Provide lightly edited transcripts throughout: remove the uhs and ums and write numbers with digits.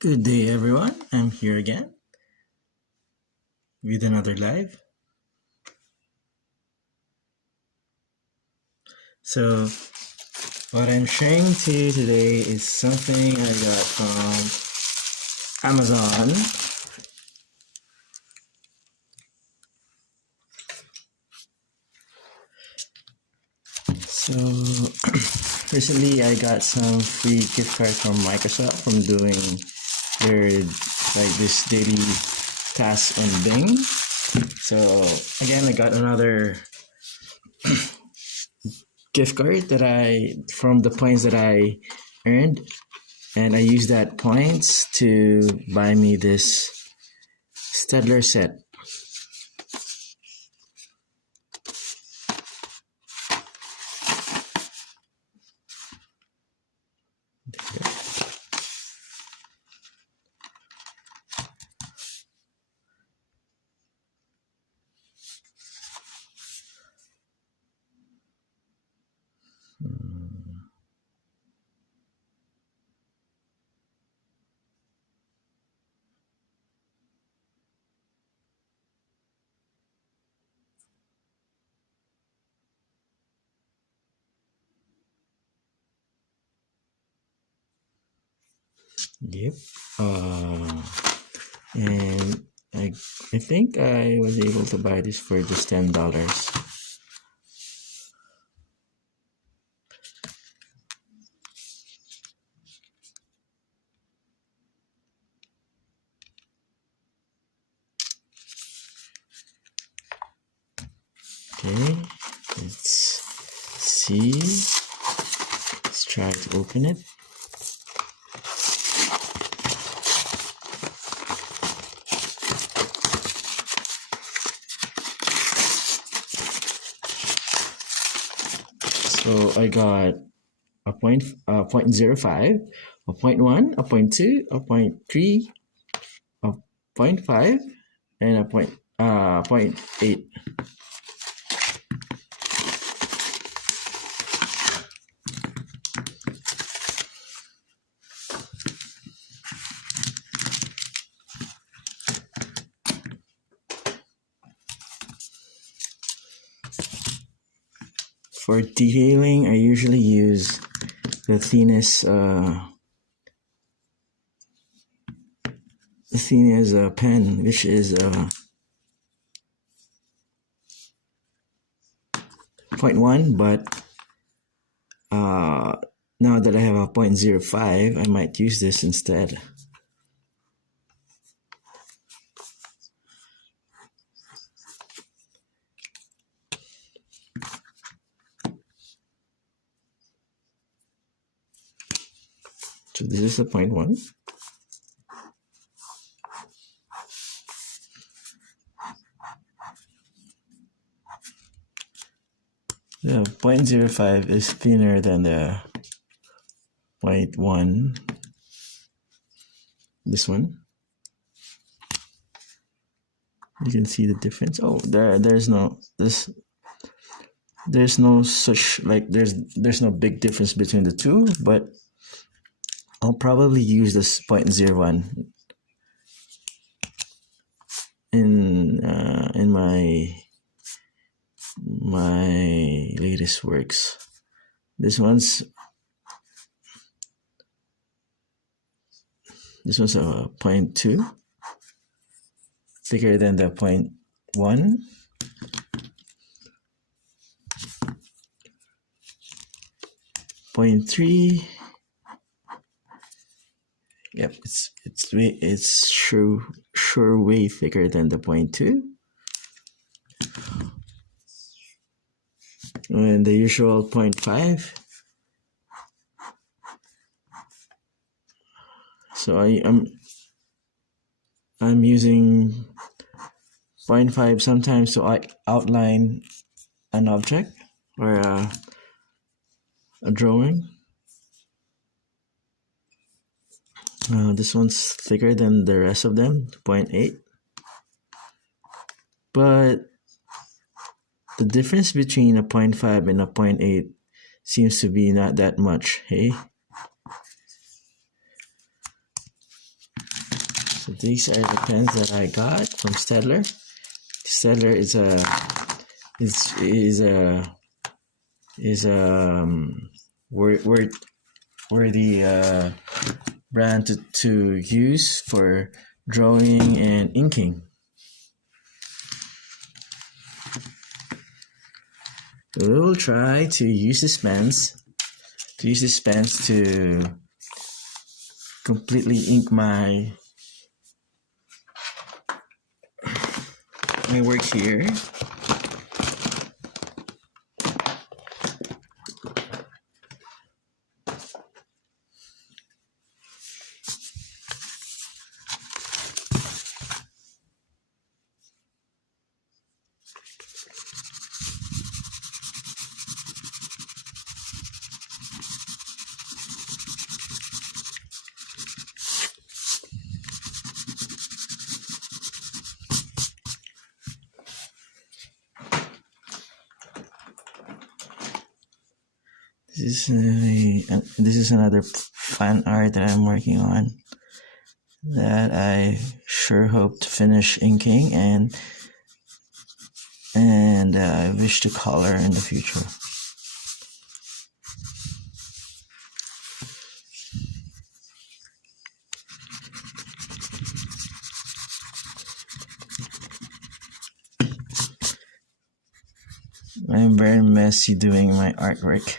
Good day, everyone. I'm here again with another live. So, what I'm sharing to you today is something I got from Amazon. So, recently I got some free gift card from Microsoft from doing their this daily task on Bing. So again, I got another gift card from the points that I earned, and I used that points to buy me this Staedtler set. Yep. And I think I was able to buy this for just $10. Okay, let's see. Let's try to open it. So I got a 0.05, a 0.1, a 0.2, a 0.3, a 0.5, and a 0.8. For detailing, I usually use the thinnest pen, which is 0.1, but now that I have a 0.05, I might use this instead. So this is a 0.1. The 0.05 is thinner than the 0.1. This one. You can see the difference. Oh, there's no this. there's no such like there's no big difference between the two, but I'll probably use this 0.01 in my latest works. This one's a 0.2, thicker than the 0.1. 0.3. Yep, it's sure way thicker than the 0.2. And the usual 0.5. So I'm using 0.5 sometimes to outline an object or a drawing. This one's thicker than the rest of them, 0.8. But the difference between a 0.5 and a 0.8 seems to be not that much, hey? So these are the pens that I got from Staedtler. Staedtler is a worthy brand to use for drawing and inking. So we will try to use these pens to completely ink my work here. This is another fan art that I'm working on that I sure hope to finish inking and I wish to color in the future. I'm very messy doing my artwork.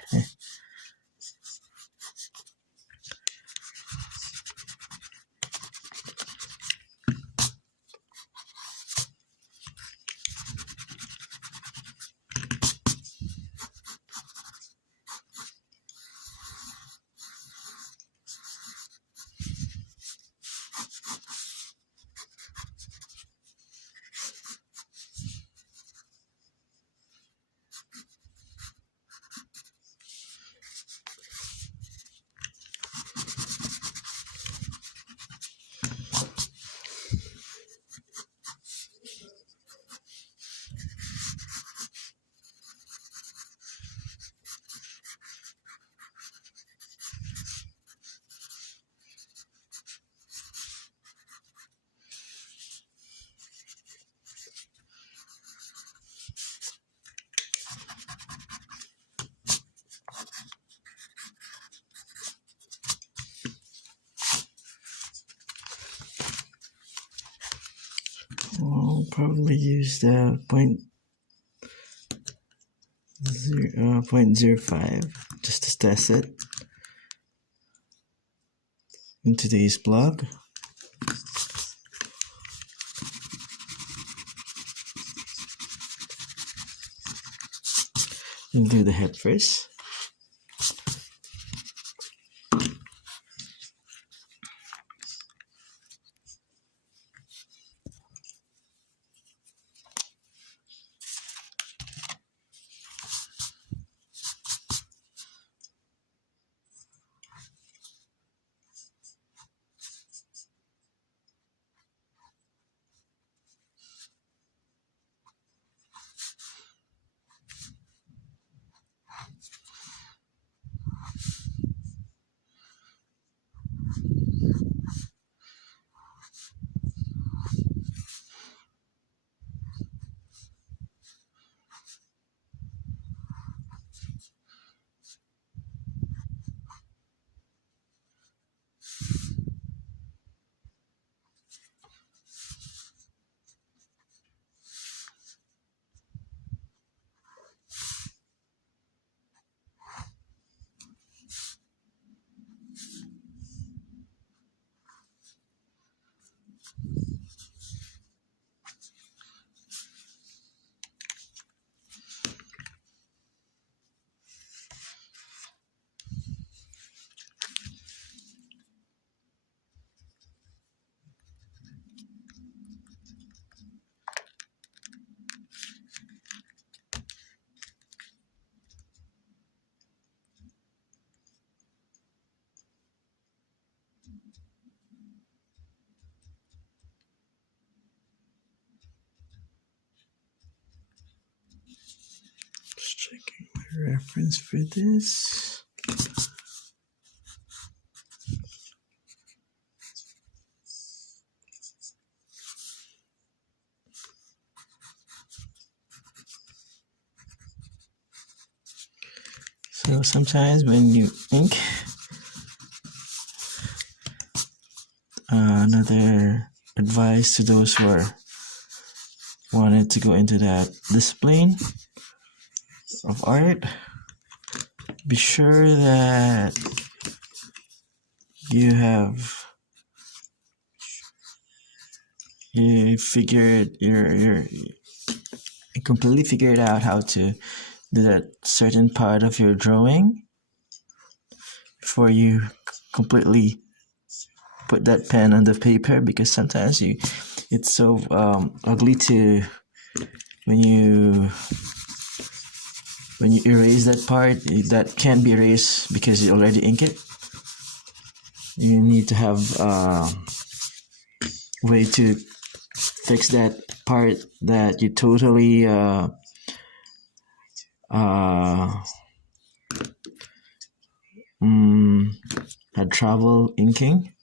I'll probably use the 0.05 just to test it in today's blog. And do the head first. reference for this. So sometimes when you ink, another advice to those who are wanted to go into that discipline of art, be sure that you completely figured out how to do that certain part of your drawing before you completely put that pen on the paper, because sometimes it's so ugly to when you erase that part that can't be erased because you already ink it. You need to have a way to fix that part that you totally had trouble inking.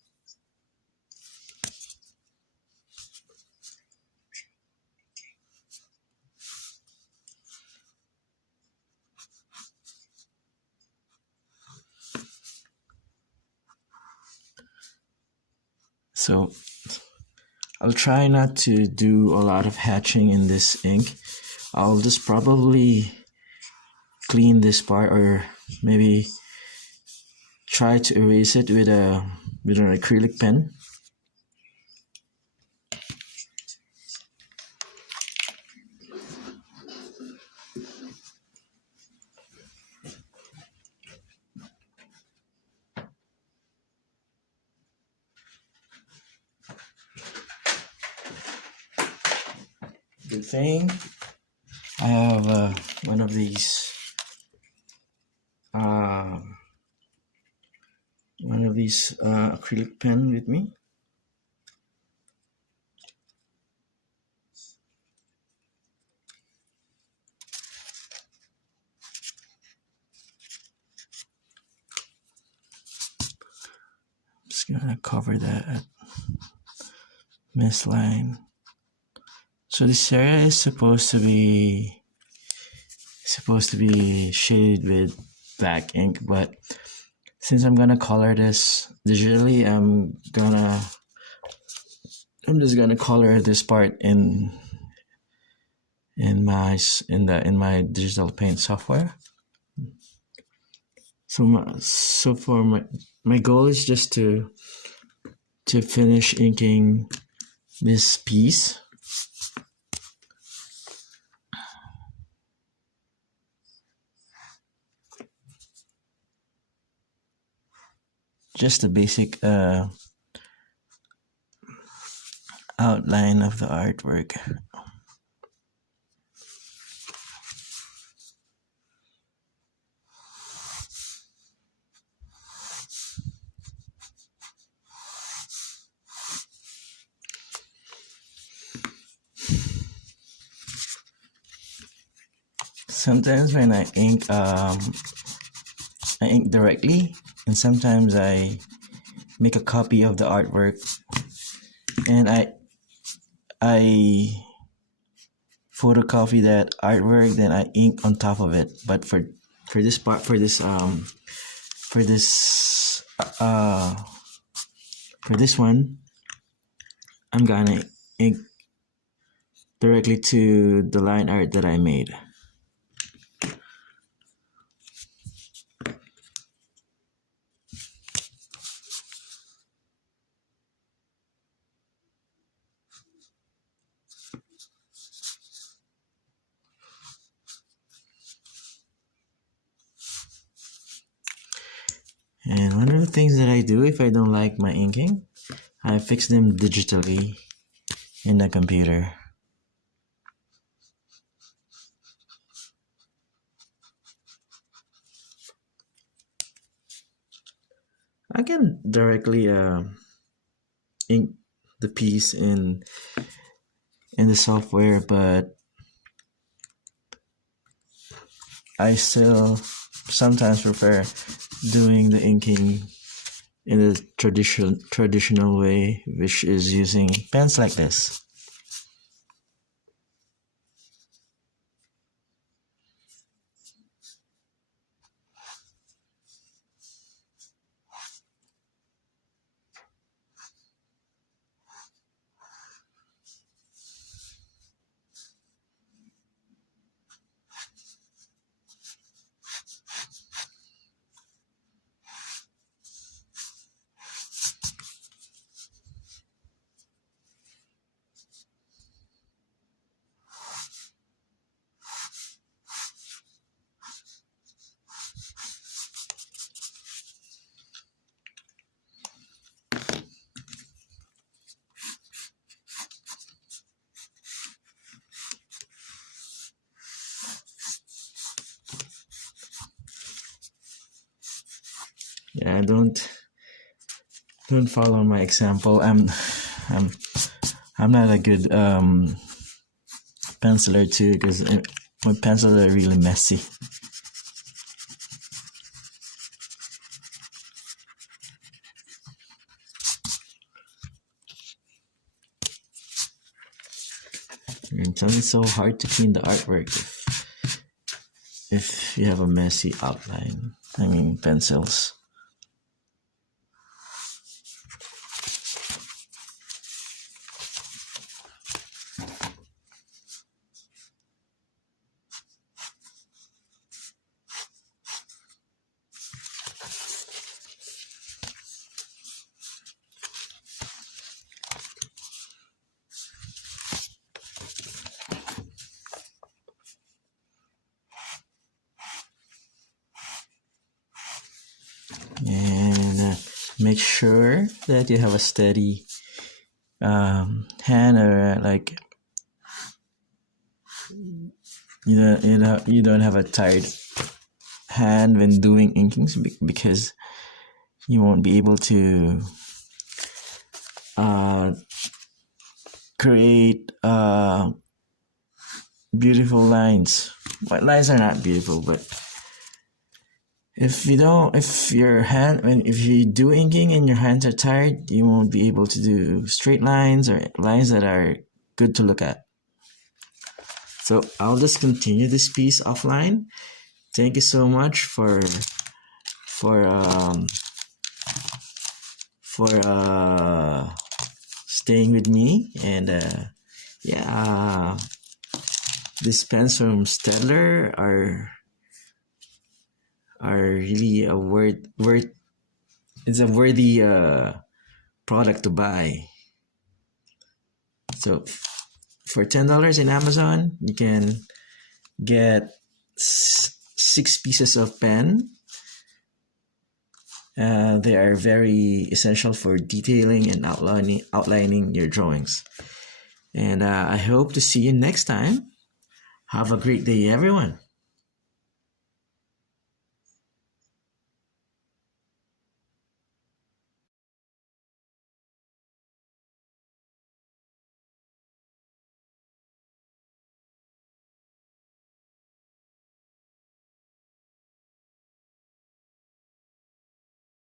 So I'll try not to do a lot of hatching in this ink. I'll just probably clean this part, or maybe try to erase it with an acrylic pen. Good thing I have one of these acrylic pen with me. Just gonna cover that mess line. So this area is supposed to be shaded with black ink, but since I'm gonna color this digitally, I'm just gonna color this part in my digital paint software. So for my goal is just to finish inking this piece. Just the basic outline of the artwork. Sometimes when I ink directly, and sometimes I make a copy of the artwork and I photocopy that artwork, then I ink on top of it. But for this part, for this one, I'm gonna ink directly to the line art that I made. And one of the things that I do if I don't like my inking, I fix them digitally in the computer. I can directly ink the piece in the software, but I still sometimes prefer doing the inking in the traditional way, which is using pens like this. Yeah, don't follow my example. I'm I'm not a good penciler too, because my pencils are really messy. It's always so hard to clean the artwork if you have a messy outline. I mean pencils. And make sure that you have a steady hand, or like you don't have a tired hand when doing inkings, because you won't be able to create beautiful lines. Well, lines are not beautiful, but if you do inking and your hands are tired, you won't be able to do straight lines or lines that are good to look at. So I'll just continue this piece offline. Thank you so much for staying with me. And these pens from Staedtler are really it's a worthy product to buy. So for $10 in Amazon, you can get 6 pieces of pen. They are very essential for detailing and outlining your drawings. And I hope to see you next time. Have a great day, everyone.